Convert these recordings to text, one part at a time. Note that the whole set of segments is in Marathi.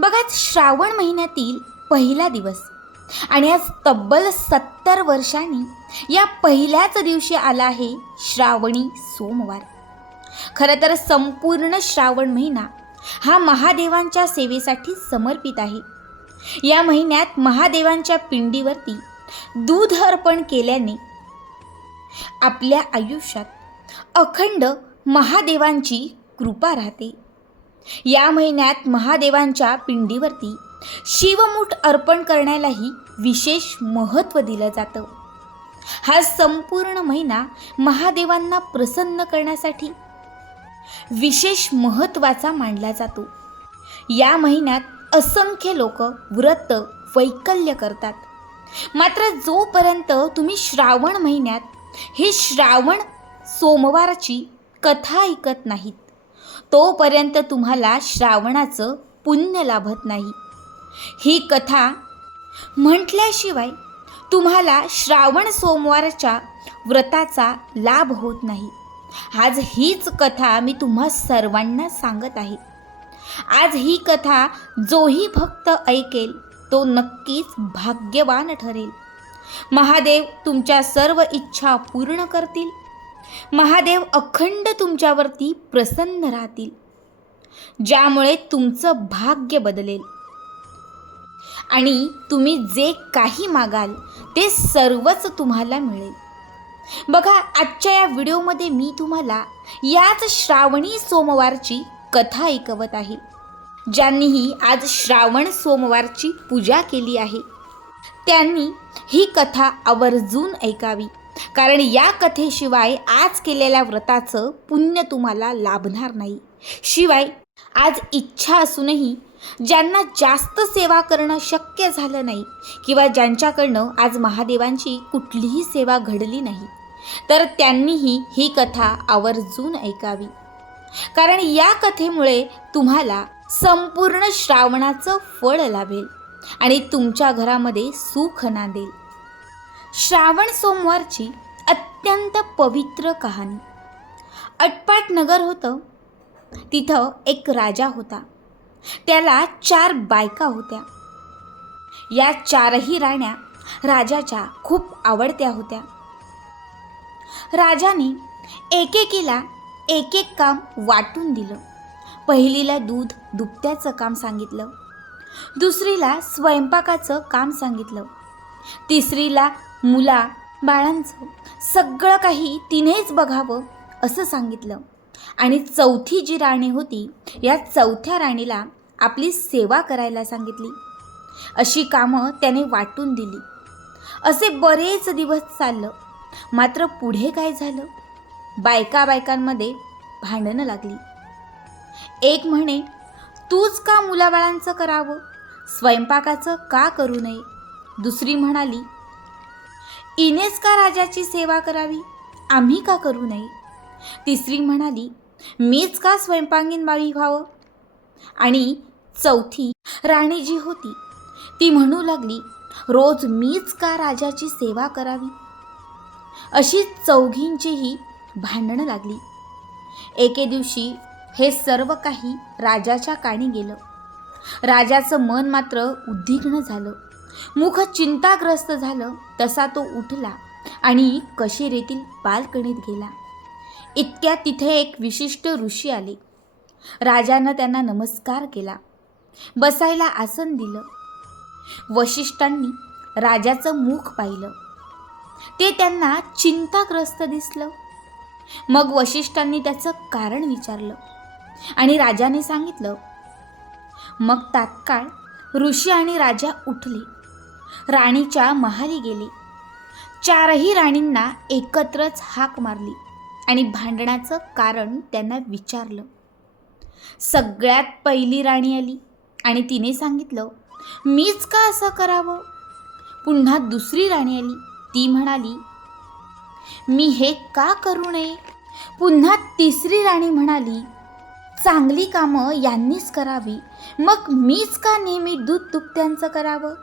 बघा श्रावण महिन्यातील पहिला दिवस. आणि आज तब्बल सत्तर वर्षांनी या पहिल्याच दिवशी आला आहे श्रावणी सोमवार. खरं तर संपूर्ण श्रावण महिना हा महादेवांच्या सेवेसाठी समर्पित आहे. या महिन्यात महादेवांच्या पिंडीवरती दूध अर्पण केल्याने आपल्या आयुष्यात अखंड महादेवांची कृपा राहते. या महिन्यात महादेवांच्या पिंडीवरती शिवमूठ अर्पण करण्यालाही विशेष महत्त्व दिलं जातं. हा संपूर्ण महिना महादेवांना प्रसन्न करण्यासाठी विशेष महत्त्वाचा मानला जातो. या महिन्यात असंख्य लोक व्रत वैकल्य करतात. मात्र जोपर्यंत तुम्ही श्रावण महिन्यात हे श्रावण सोमवारची कथा ऐकत नाहीत तोपर्यंत तुम्हाला श्रावणाचं पुण्य लाभत नाही. ही कथा म्हटल्याशिवाय तुम्हाला श्रावण सोमवारच्या व्रताचा लाभ होत नाही. आज हीच कथा मी तुम्हा सर्वांना सांगत आहे. आज ही कथा जोही भक्त ऐकेल तो नक्कीच भाग्यवान ठरेल. महादेव तुमच्या सर्व इच्छा पूर्ण करतील. महादेव अखंड तुमच्यावरती प्रसन्न राहतील ज्यामुळे तुमचं भाग्य बदलेल. आणि तुम्ही जे काही मागाल ते सर्वच तुम्हाला मिळेल. बघा आजच्या या व्हिडिओमध्ये मी तुम्हाला याच श्रावणी सोमवारची कथा ऐकवत आहे ज्यांनीही आज श्रावण सोमवारची पूजा केली आहे. त्यांनी ही कथा आवर्जून ऐकावी. कारण या कथेशिवाय आज केलेल्या व्रताचं पुण्य तुम्हाला लाभणार नाही. शिवाय आज इच्छा असूनही ज्यांना जास्त सेवा करणं शक्य झालं नाही किंवा ज्यांच्याकडनं आज महादेवांची कुठलीही सेवा घडली नाही तर त्यांनीही ही कथा आवर्जून ऐकावी. कारण या कथेमुळे तुम्हाला संपूर्ण श्रावणाचं फळ लाभेल आणि तुमच्या घरामध्ये सुख नांदेल. श्रावण सोमवारची अत्यंत पवित्र कहाणी. अटपाट नगर होतं. तिथं एक राजा होता. त्याला चार बायका होत्या. या चारही राण्या राजाच्या खूप आवडत्या होत्या. राजाने एकेकीला एक एक काम वाटून दिलं. पहिलीला दूध दुभत्याचं काम सांगितलं. दुसरीला स्वयंपाकाचं काम सांगितलं. तिसरीला मुला बाळांचं सगळं काही तिनेच बघावं असं सांगितलं. आणि चौथी जी राणी होती या चौथ्या राणीला आपली सेवा करायला सांगितली. अशी कामं त्याने वाटून दिली. असे बरेच दिवस चाललं. मात्र पुढे काय झालं? बायका बायकांमध्ये भांडणं लागली. एक म्हणे तूच का मुलाबाळांचं करावं? स्वयंपाकाचं का करू नये? दुसरी म्हणाली इनेच का राजाची सेवा करावी? आम्ही का करू नये? तिसरी म्हणाली मीच का स्वयंपांगीन बावी व्हावं? आणि चौथी राणी जी होती ती म्हणू लागली रोज मीच का राजाची सेवा करावी? अशी चौघींचीही भांडणं लागली. एके दिवशी हे सर्व काही राजाच्या काणी गेलं. राजाचं मन मात्र उद्विग्न झालं. मुख चिंताग्रस्त झालं तसा तो उठला आणि कशेरीतील बालकणीत गेला. इतक्या तिथे एक विशिष्ट ऋषी आले. राजानं त्यांना नमस्कार केला. बसायला आसन दिलं. वशिष्ठांनी राजाचं मुख पाहिलं. ते त्यांना चिंताग्रस्त दिसलं. मग वशिष्ठांनी त्याचं कारण विचारलं आणि राजाने सांगितलं मग तात्काळ ऋषी आणि राजा उठले. राणीच्या महाली गेले. चारही राणींना एकत्रच हाक मारली आणि भांडणाचं कारण त्यांना विचारलं. सगळ्यात पहिली राणी आली आणि तिने सांगितलं मीच का असं करावं? पुन्हा दुसरी राणी आली. ती म्हणाली मी हे का करू नये? पुन्हा तिसरी राणी म्हणाली चांगली कामं यांनीच करावी. मग मीच का नेहमी दूध दुपत्यांचं करावं?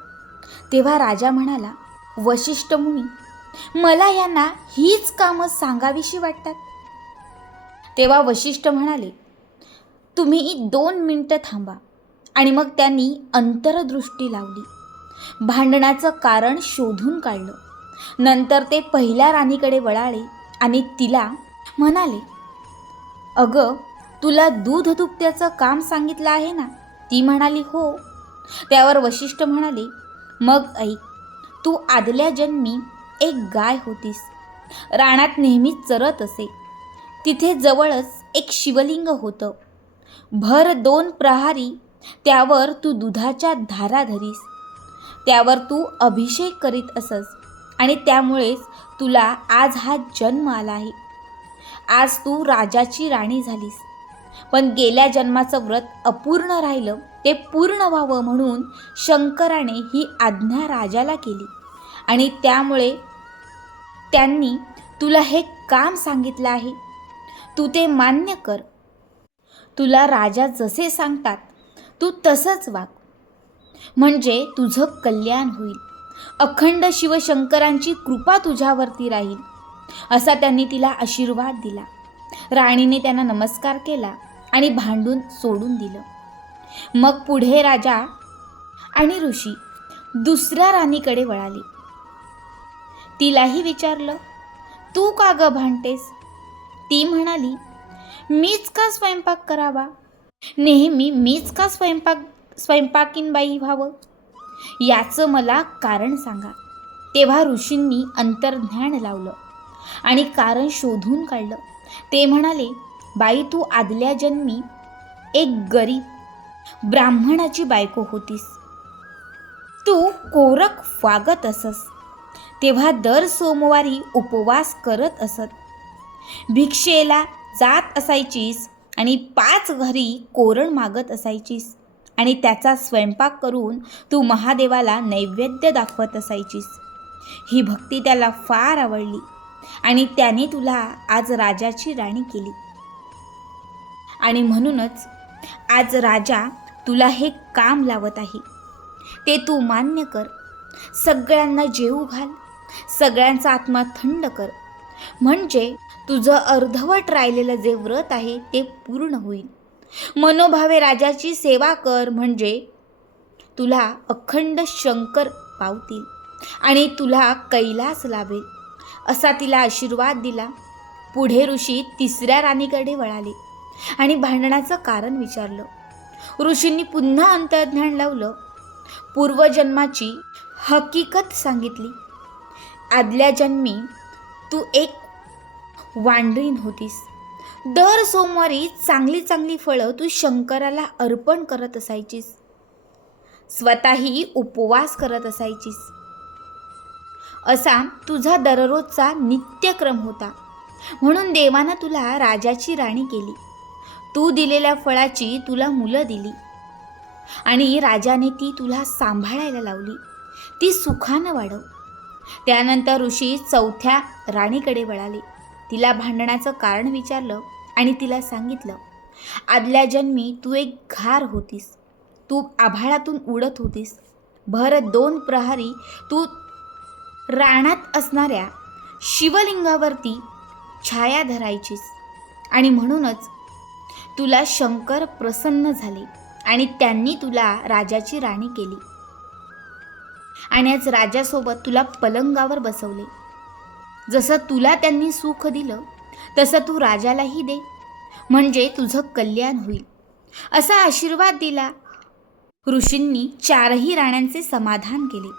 तेव्हा राजा म्हणाला वशिष्ठ मुनी मला यांना हीच कामं सांगावीशी वाटतात. तेव्हा वशिष्ठ म्हणाले तुम्ही दोन मिनटं थांबा. आणि मग त्यांनी अंतरदृष्टी लावली. भांडणाचं कारण शोधून काढलं. नंतर ते पहिल्या राणीकडे वळाले आणि तिला म्हणाले अगं तुला दूध दुभत्याचं काम सांगितलं आहे ना? ती म्हणाली हो. त्यावर वशिष्ठ म्हणाले मग ऐक तू आदल्या जन्मी एक गाय होतीस. रानात नेहमीच चरत असे. तिथे जवळच एक शिवलिंग होतं. भर दोन प्रहारी त्यावर तू दुधाच्या धारा धरीस. त्यावर तू अभिषेक करीत असस आणि त्यामुळेच तुला आज हा जन्म आला आहे. आज तू राजाची राणी झालीस. पण गेल्या जन्माचं व्रत अपूर्ण राहिलं ते पूर्ण व्हावं म्हणून शंकराने ही आज्ञा राजाला केली. आणि त्यामुळे त्यांनी तुला हे काम सांगितलं आहे. तू ते मान्य कर. तुला राजा जसे सांगतात तू तसंच वाग. म्हणजे तुझं कल्याण होईल. अखंड शिवशंकरांची कृपा तुझ्यावरती राहील असा त्यांनी तिला आशीर्वाद दिला. राणीने त्यांना नमस्कार केला. आणि भांडून सोडून दिलं. मग पुढे राजा आणि ऋषी दुसऱ्या राणीकडे वळाले. तिलाही विचारलं तू का ग भांडतेस? ती म्हणाली मीच का स्वयंपाक करावा? नेहमी मीच का स्वयंपाक स्वयंपाकीनबाई व्हावं? याचं मला कारण सांगा. तेव्हा ऋषींनी अंतर्ज्ञान लावलं आणि कारण शोधून काढलं. ते म्हणाले बाई तू आदल्या जन्मी एक गरीब ब्राह्मणाची बायको होतीस. तू कोरक वागत असस. तेव्हा दर सोमवारी उपवास करत असत. भिक्षेला जात असायचीस आणि पाच घरी कोरण मागत असायचीस आणि त्याचा स्वयंपाक करून तू महादेवाला नैवेद्य दाखवत असायचीस. ही भक्ती त्याला फार आवडली आणि त्याने तुला आज राजाची राणी केली. आणि म्हणूनच आज राजा तुला हे काम लावत आहे. ते तू मान्य कर. सगळ्यांना जेवू घाल. सगळ्यांचा आत्मा थंड कर. म्हणजे तुझं अर्धवट राहिलेलं जे व्रत आहे ते पूर्ण होईल. मनोभावे राजाची सेवा कर म्हणजे तुला अखंड शंकर पावतील आणि तुला कैलास लाभेल. असा तिला आशीर्वाद दिला. पुढे ऋषी तिसऱ्या राणीकडे वळाले. आणि भांडणाचं कारण विचारलं. ऋषींनी पुन्हा अंतर्ज्ञान लावलं. पूर्वजन्माची हकीकत सांगितली. आदल्या जन्मी तू एक वांडरीण होतीस. दर सोमवारी चांगली चांगली फळं तू शंकराला अर्पण करत असायचीस. स्वतःही उपवास करत असायचीस. असा तुझा दररोजचा नित्यक्रम होता. म्हणून देवानं तुला राजाची राणी केली. तू दिलेल्या फळाची तुला मुलं दिली. आणि राजाने ती तुला सांभाळायला लावली. ती सुखानं वाढव. त्यानंतर ऋषी चौथ्या राणीकडे वळाले. तिला भांडणाचं कारण विचारलं आणि तिला सांगितलं आदल्या जन्मी तू एक घार होतीस. तू आभाळातून उडत होतीस. भर दोन प्रहारी तू राणात असणाऱ्या शिवलिंगावरती छाया धरायचीस. आणि म्हणूनच तुला शंकर प्रसन्न झाले आणि त्यांनी तुला राजाची राणी केली. आणि आज राजासोबत तुला पलंगावर बसवले. जसं तुला त्यांनी सुख दिलं तसं तू राजालाही दे. म्हणजे तुझं कल्याण होईल. असा आशीर्वाद दिला. ऋषींनी चारही राण्यांचे समाधान केले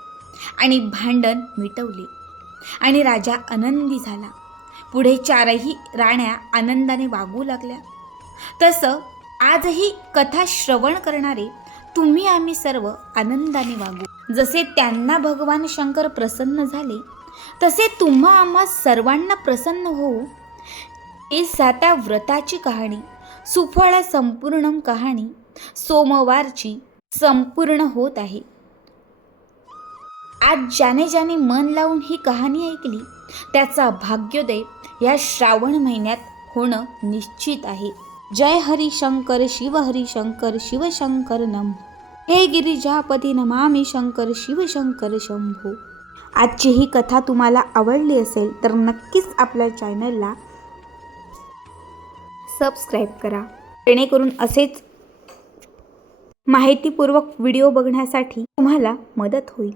आणि भांडण मिटवले. आणि राजा आनंदी झाला. पुढे चारही राण्या आनंदाने वागू लागल्या. तसं आजही कथा श्रवण करणारे तुम्ही आम्ही सर्व आनंदाने वागू. जसे त्यांना भगवान शंकर प्रसन्न झाले तसे तुम्हा आम्हा सर्वांना प्रसन्न होऊ. ही साता व्रताची कहाणी सुफळ संपूर्ण कहाणी सोमवारची संपूर्ण होत आहे. आज ज्याने ज्याने मन लावून ही कहाणी ऐकली त्याचा भाग्योदय या श्रावण महिन्यात होणं निश्चित आहे. जय हरी शंकर शिव हरी शंकर शिवशंकर नम। हे गिरिजापती नमामी शंकर शिवशंकर शंभू। आजची ही कथा तुम्हाला आवडली असेल तर नक्कीच आपल्या चॅनलला सबस्क्राईब करा. जेणेकरून असेच माहितीपूर्वक व्हिडिओ बघण्यासाठी तुम्हाला मदत होईल.